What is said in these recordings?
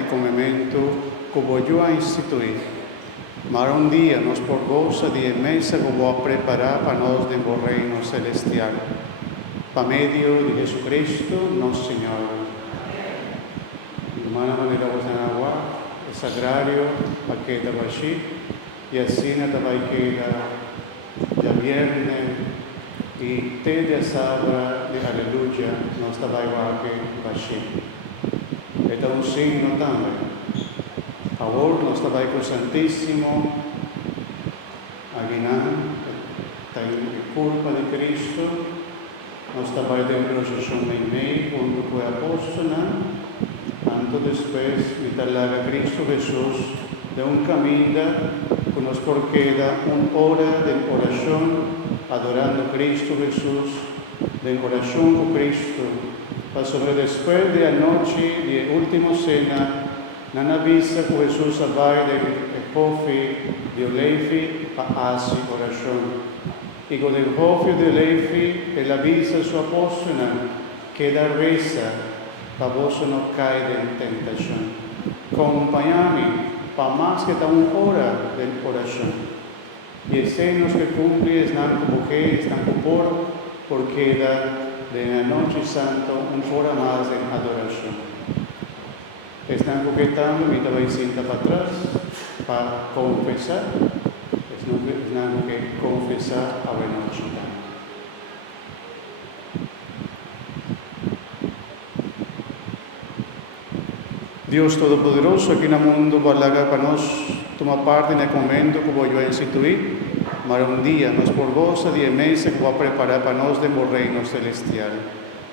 nel momento che voglio istituir. Mas un dia nos por goza de mesa que vou preparar para nós no reino celestial. Por medio de Jesucristo, nosso Senhor. Hermana manera vos en agua, el sagrario, para que da baixi, y así nada vai queda ya viernes, y te de sabra de aleluya, nos estaba igual que baixi. Este es un signo también. Ahora nos estaba con Santísimo, Aguinan, está en culpa de Cristo, nos estaba de procesión de medio, junto con el apóstol, tanto después de talaga Cristo Jesús de un camino que nos queda una hora de oración, adorando a Cristo Jesús, de oración con Cristo. Pasó después de la noche de última cena, na vista que Jesús vai de pofi de Oleifi a hacer oración. Y con el pofi de Oleifi, la vista su apóstola, queda reza, para vos no caer en tentación. Acompañame, para más que una hora de oración. Y ese nos que cumple están como que están porque da de la noche santa una hora más de adoración. Están coquetando, me estaba diciendo para atrás, para confesar. Están que confesar a la noche. Dios Todopoderoso, aquí en el mundo, valaga para nos tomar parte en el convento que voy a instituir, mas un día nos por goza de mesa que voy a preparar para nos de reino celestial,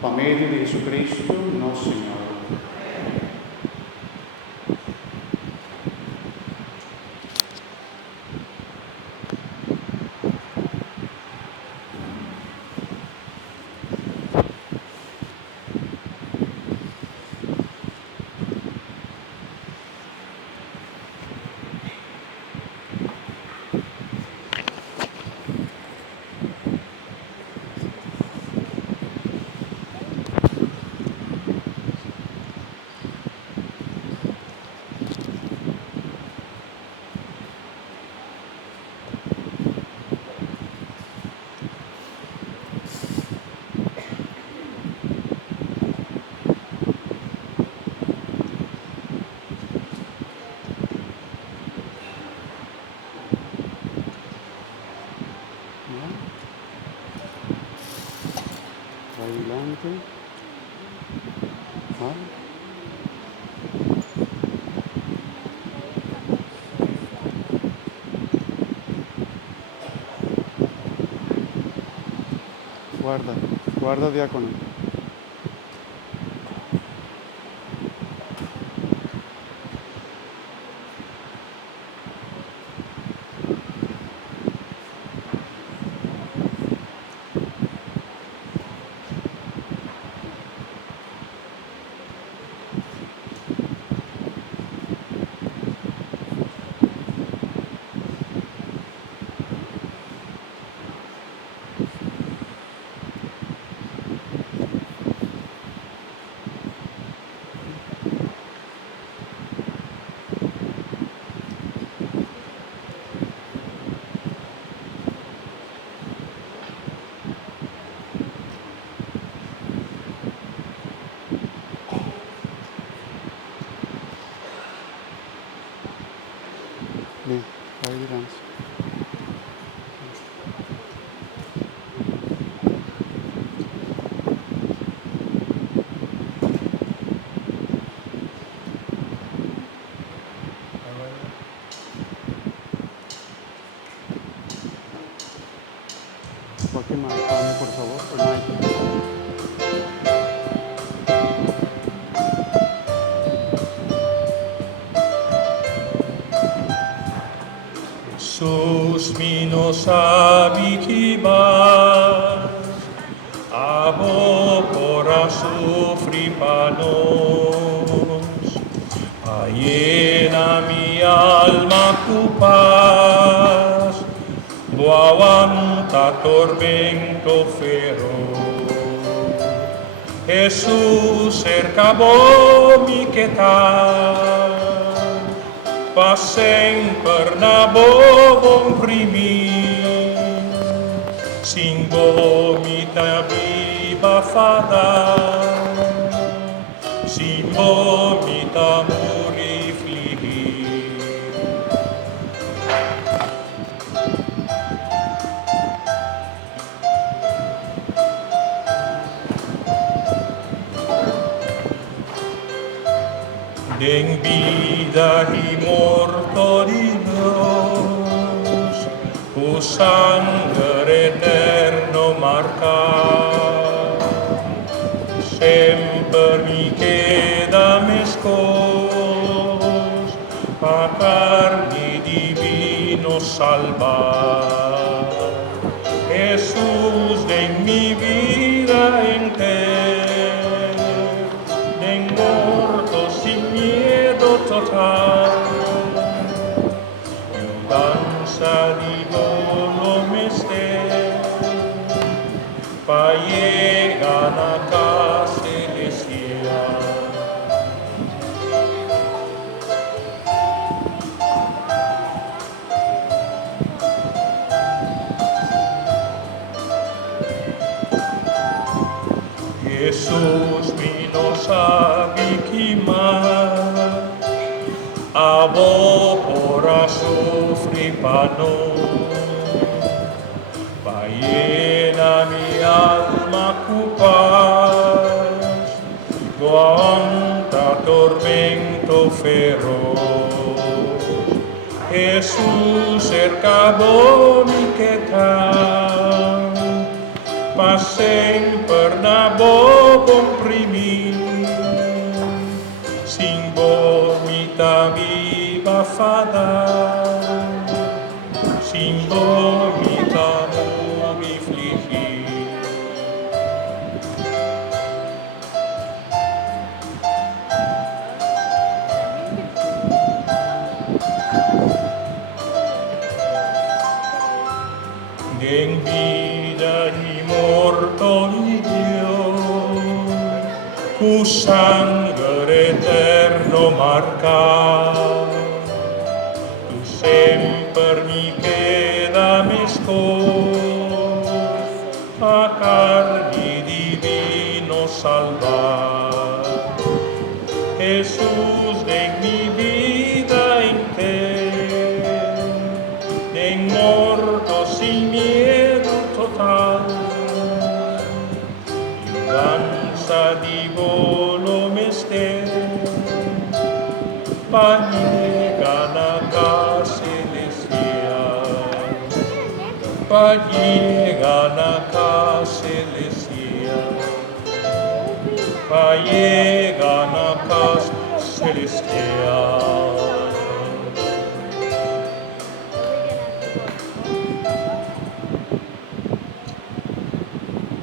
por medio de Jesucristo, nuestro Señor. Adelante. Guarda diácono. Bien, ahí dirás. ¿Por más? Por favor, Sus minos abitibas, abo por sufrir panos, llena mi alma tu paz, do aguanta tormento feroz. Jesús cercabó mi que tal, pa sempre na bobom primi, sin vomita viva fada, sin vomita muri flihi. Den vida y morto di Dios, tu sangre eterno marcar, sempre mi queda mescos, pa carne divino salvar. Jesús, den mi vida entera, den morto sin miedo total, danza di volo mister, pa llegar a casa celestial. Jesús vino a victimar, a vos por a sufrir pa llena mi alma cu paz, aguanta tormento feroz. Jesús cercado mi quedan, pa sempre na bo comprimir, sin vomita viva fada, sin vomita mi fligir. En vida y morto di Dios, tu sangre eterno marcar, tu sempre mi queda mescos, a carne divino salvar. Jesús, de mi vida entera, en morto sin miedo total, danza di volo mister, pa llegar a casa celestial, pa llegar a casa celestial, pa llegar a casa celestial.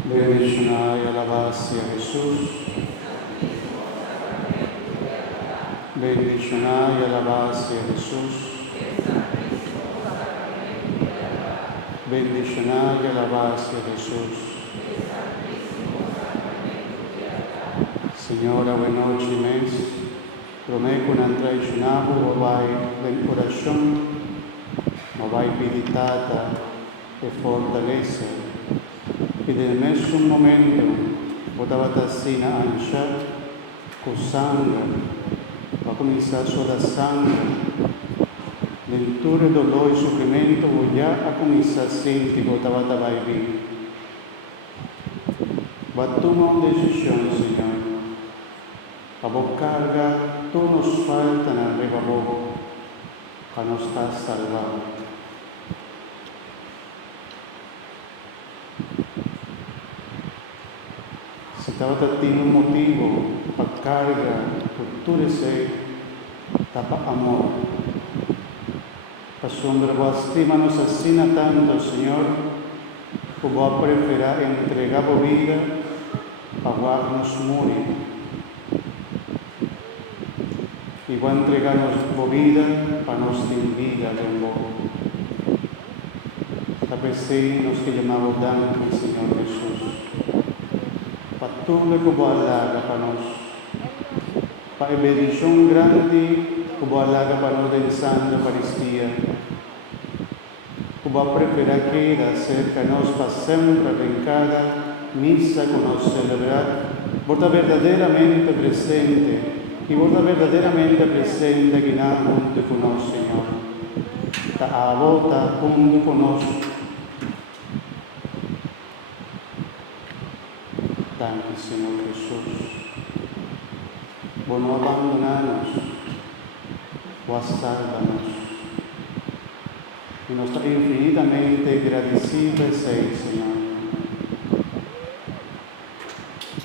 Bendicionai e alabassi a Jesús. Bendicionai e alabassi a Jesús. Bendicionai e alabassi a Jesús. Señora, buenas noches, mes. Prometo que não traicionavo, vai del coração, vai meditata e fortaleza. E nel nessun momento potevate assina anciar con sangue, ma cominciare solo da sangue. Nel tuo dolore e soffrimento voglia a cominciare a sentire che potevate vai via. Ma tu non decisione, Signore. A boccarga tu nos falta nel regalo che non sta salvato. Se estava tendo um motivo para carga por tu desejo, tapa amor. A sombra vos estima-nos assina tanto, Senhor, que vos preferar entregar a vida para nos morir. E vos entregar-nos a vida para nos ter vida de um bom. Tapecei nos que chamamos Dante, Senhor Jesus. Para tudo que vos dar para nós. Para a bendição grande Cuba alaga para de Santa Eucaristía. Cuba prefera que da cerca nos para sempre en cada misa que nos celebrar, volta verdaderamente presente y volta verdaderamente presente que nada junto con nos, Señor. Ta a volta junto con nos. Danke, Señor Jesús. Vos no abandonarnos, vos salvarnos. Y nos está infinitamente agradecido Señor.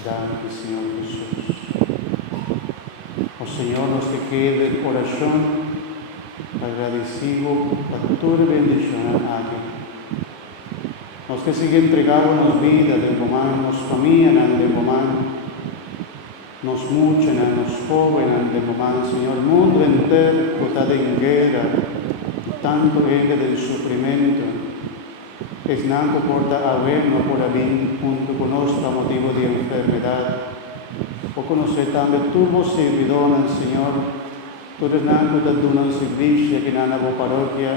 Danke, Señor Jesús. Oh Señor, nos te quede el corazón agradecido a tu bendición aquí. Nos que sigue entregándonos vida del romano, nos familia del romano, nos muchan, nos jóvenes del romano, Señor, el mundo entero está en guerra, tanto guerra del sufrimiento, es nanco porta a ver, no por haber, junto con nuestro motivo de enfermedad, o conocer también tu vos servidor, Señor, tú eres nanco de una iglesia que nana la parroquia,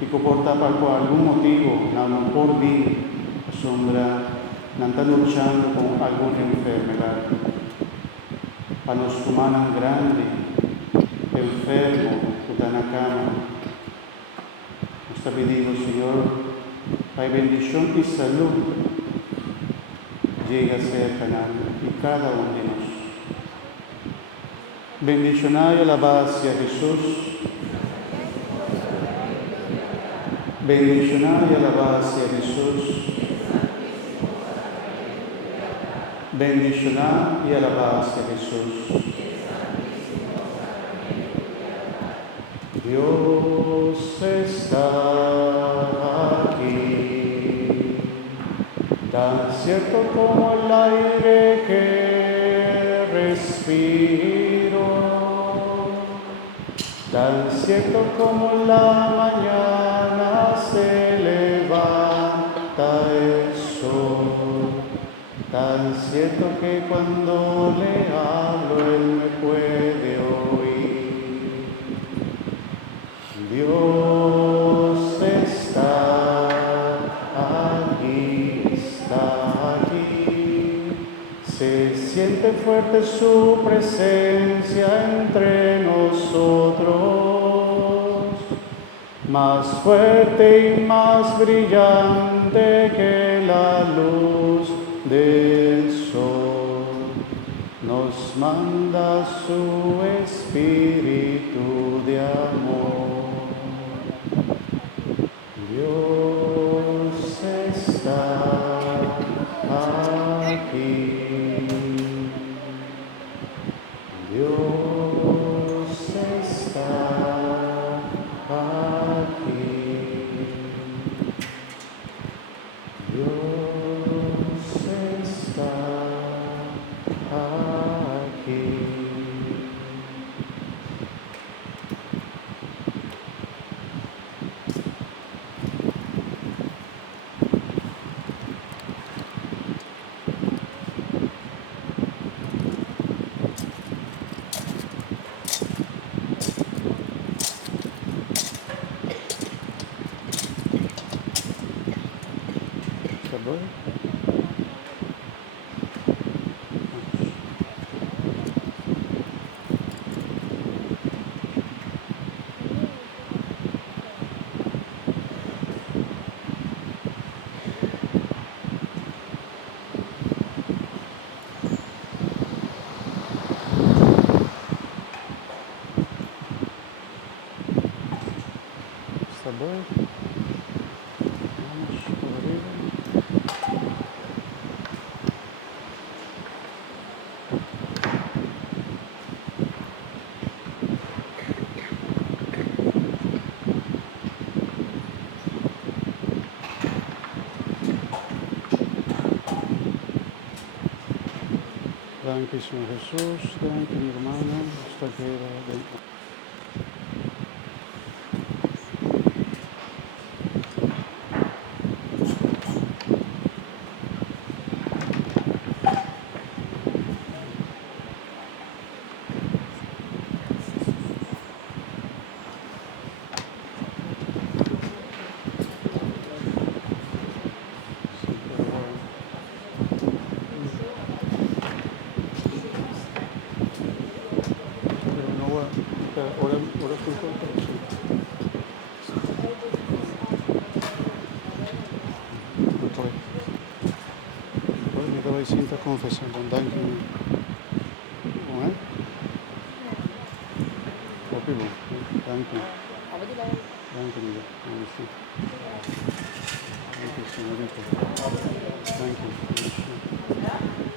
y que porta por algún motivo, no por bien, sombra, no está luchando con alguna enfermedad. A nuestro humano grande, enfermo, que está en la cama, nos está pidiendo, Señor, hay bendición y salud, llega a ser canal y cada uno de nosotros. Bendicionai y alabasi a Jesús. Bendicionai y alabasi a Jesús. Bendicionai y alabasi a Jesús. Dios está aquí, tan cierto como el aire que respiro, tan cierto como la mañana se levanta el sol, tan cierto que cuando le hablo él me puede oír. Dios está aquí, se siente fuerte su presencia entre nosotros, más fuerte y más brillante que la luz del sol, nos manda su espíritu de amor. Dios está aquí. Dios está aquí. Dios está aquí. Sabor. Vamos por arriba. Danke, Señor Jesús. Danke, mi hermana. Hasta que dentro. vai sinta confession, thank you. Kopi bu. Thank you. Thank you. Thank you. Thank you. Thank you.